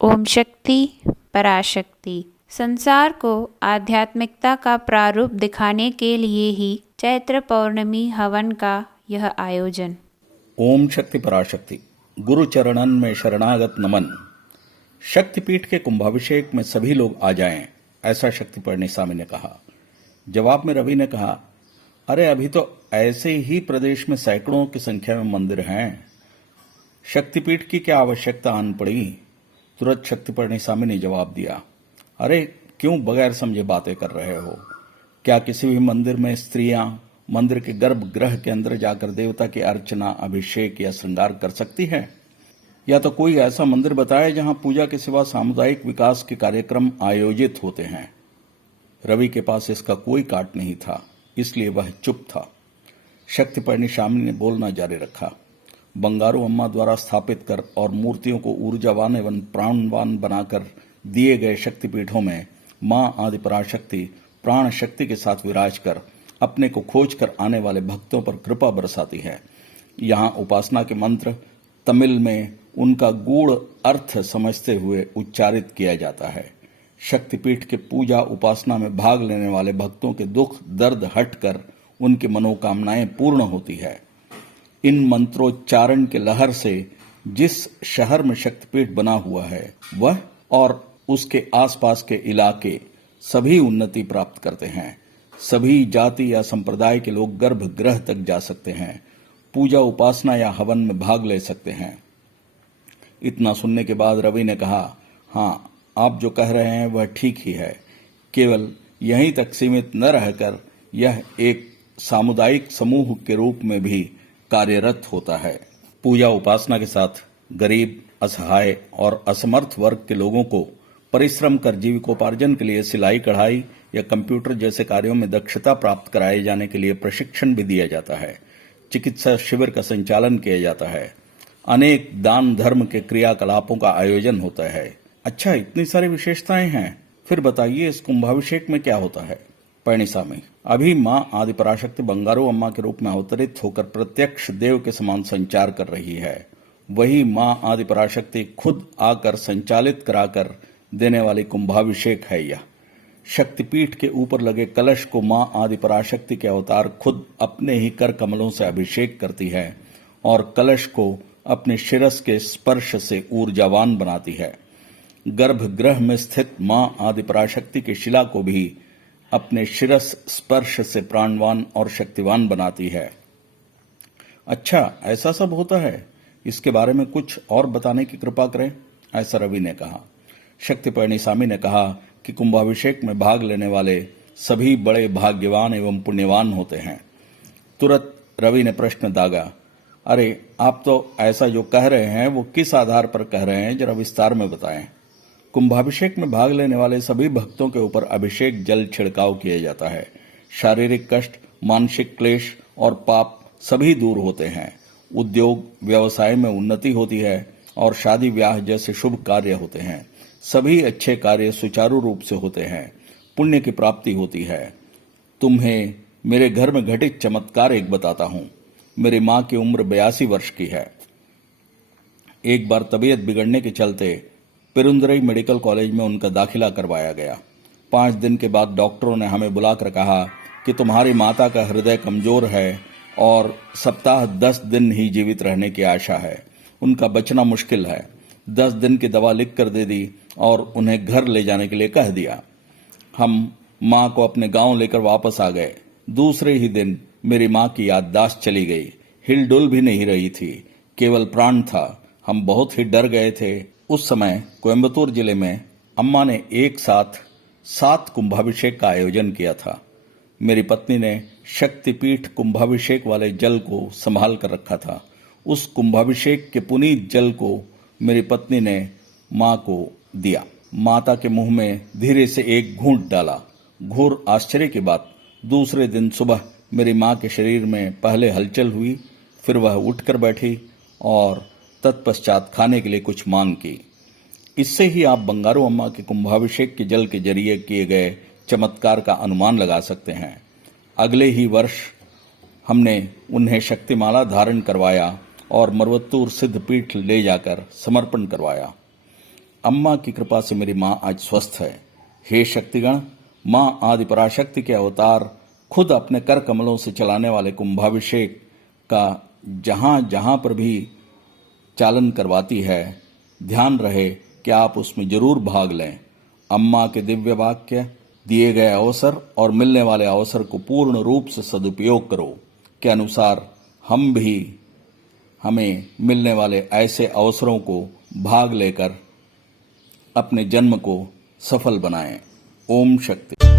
ओम शक्ति पराशक्ति। संसार को आध्यात्मिकता का प्रारूप दिखाने के लिए ही चैत्र पौर्णमी हवन का यह आयोजन। ओम शक्ति पराशक्ति। गुरु चरणन में शरणागत नमन। शक्तिपीठ के कुंभाभिषेक में सभी लोग आ जाएं, ऐसा शक्ति पळनिसामी ने कहा। जवाब में रवि ने कहा, अरे अभी तो ऐसे ही प्रदेश में सैकड़ों की संख्या में मंदिर हैं, शक्तिपीठ की क्या आवश्यकता आन पड़ी। तुरंत शक्ति पळनिसामी ने जवाब दिया, अरे क्यों बगैर समझे बातें कर रहे हो। क्या किसी भी मंदिर में स्त्रियां मंदिर के गर्भगृह के अंदर जाकर देवता की अर्चना, अभिषेक या श्रृंगार कर सकती हैं? या तो कोई ऐसा मंदिर बताए जहां पूजा के सिवा सामुदायिक विकास के कार्यक्रम आयोजित होते हैं। रवि के पास इसका कोई काट नहीं था, इसलिए वह चुप था। शक्ति पळनिसामी ने बोलना जारी रखा। बंगारू अम्मा द्वारा स्थापित कर और मूर्तियों को ऊर्जावान एवं प्राणवान बनाकर दिए गए शक्तिपीठों में मां आदि पराशक्ति प्राण शक्ति के साथ विराज कर अपने को खोज कर आने वाले भक्तों पर कृपा बरसाती है। यहाँ उपासना के मंत्र तमिल में उनका गूढ़ अर्थ समझते हुए उच्चारित किया जाता है। शक्तिपीठ के पूजा उपासना में भाग लेने वाले भक्तों के दुख दर्द हटकर उनकी मनोकामनाएं पूर्ण होती है। इन मंत्रोच्चारण के लहर से जिस शहर में शक्तिपीठ बना हुआ है वह और उसके आसपास के इलाके सभी उन्नति प्राप्त करते हैं। सभी जाति या संप्रदाय के लोग गर्भगृह तक जा सकते हैं, पूजा उपासना या हवन में भाग ले सकते हैं। इतना सुनने के बाद रवि ने कहा, हाँ, आप जो कह रहे हैं वह ठीक ही है। केवल यहीं तक सीमित न रहकर यह एक सामुदायिक समूह के रूप में भी कार्यरत होता है। पूजा उपासना के साथ गरीब, असहाय और असमर्थ वर्ग के लोगों को परिश्रम कर जीविकोपार्जन के लिए सिलाई कढ़ाई या कंप्यूटर जैसे कार्यों में दक्षता प्राप्त कराए जाने के लिए प्रशिक्षण भी दिया जाता है। चिकित्सा शिविर का संचालन किया जाता है। अनेक दान धर्म के क्रियाकलापों का आयोजन होता है। अच्छा, इतनी सारी विशेषताएं हैं, फिर बताइए इस कुंभाभिषेक में क्या होता है। पळनिसामी, अभी मां आदि पराशक्ति बंगारू अम्मा के रूप में अवतरित होकर प्रत्यक्ष देव के समान संचार कर रही है। वही मां आदि पराशक्ति खुद आकर संचालित कराकर देने वाली कुंभाभिषेक है। यह शक्तिपीठ के ऊपर लगे कलश को मां आदि पराशक्ति के अवतार खुद अपने ही कर कमलों से अभिषेक करती है और कलश को अपने शिरस के स्पर्श से ऊर्जावान बनाती है। गर्भगृह में स्थित मां आदि पराशक्ति की शिला को भी अपने शिरस स्पर्श से प्राणवान और शक्तिवान बनाती है। अच्छा, ऐसा सब होता है, इसके बारे में कुछ और बताने की कृपा करें, ऐसा रवि ने कहा। शक्ति पळनिसामी ने कहा कि कुंभाभिषेक में भाग लेने वाले सभी बड़े भाग्यवान एवं पुण्यवान होते हैं। तुरंत रवि ने प्रश्न दागा, अरे आप तो ऐसा जो कह रहे हैं वो किस आधार पर कह रहे हैं, जरा विस्तार में बताएं। कुंभाभिषेक में भाग लेने वाले सभी भक्तों के ऊपर अभिषेक जल छिड़काव किया जाता है। शारीरिक कष्ट, मानसिक क्लेश और पाप सभी दूर होते हैं। उद्योग व्यवसाय में उन्नति होती है और शादी ब्याह जैसे शुभ कार्य होते हैं। सभी अच्छे कार्य सुचारू रूप से होते हैं। पुण्य की प्राप्ति होती है। तुम्हें मेरे घर में घटित चमत्कार एक बताता हूं। मेरी मां की उम्र 82 वर्ष की है। एक बार तबीयत बिगड़ने के चलते पेरुंदरई मेडिकल कॉलेज में उनका दाखिला करवाया गया। 5 दिन के बाद डॉक्टरों ने हमें बुलाकर कहा कि तुम्हारी माता का हृदय कमजोर है और सप्ताह 10 दिन ही जीवित रहने की आशा है। उनका बचना मुश्किल है। 10 दिन की दवा लिख कर दे डी और उन्हें घर ले जाने के लिए कह दिया। हम मां को अपने गांव लेकर वापस आ गए। दूसरे ही दिन मेरी मां की याददाश्त चली गई। हिलडुल भी नहीं रही थी, केवल प्राण था। हम बहुत ही डर गए थे। उस समय कोयम्बतूर जिले में अम्मा ने एक साथ 7 कुंभाभिषेक का आयोजन किया था। मेरी पत्नी ने शक्तिपीठ कुंभाभिषेक वाले जल को संभाल कर रखा था। उस कुंभाभिषेक के पुनीत जल को मेरी पत्नी ने मां को दिया। माता के मुंह में धीरे से एक घूंट डाला। घोर आश्चर्य की बात, दूसरे दिन सुबह मेरी मां के शरीर में पहले हलचल हुई, फिर वह उठकर बैठी और तत्पश्चात खाने के लिए कुछ मांग की। इससे ही आप बंगारू अम्मा के कुंभाभिषेक के जल के जरिए किए गए चमत्कार का अनुमान लगा सकते हैं। अगले ही वर्ष हमने उन्हें शक्तिमाला धारण करवाया और मरवत्तूर सिद्धपीठ ले जाकर समर्पण करवाया। अम्मा की कृपा से मेरी माँ आज स्वस्थ है। हे शक्तिगण, माँ आदि पराशक्ति के अवतार खुद अपने कर कमलों से चलाने वाले कुंभाभिषेक का जहां जहां पर भी चालन करवाती है, ध्यान रहे कि आप उसमें जरूर भाग लें। अम्मा के दिव्य वाक्य, दिए गए अवसर और मिलने वाले अवसर को पूर्ण रूप से सदुपयोग करो के अनुसार हम भी हमें मिलने वाले ऐसे अवसरों को भाग लेकर अपने जन्म को सफल बनाएं। ओम शक्ति।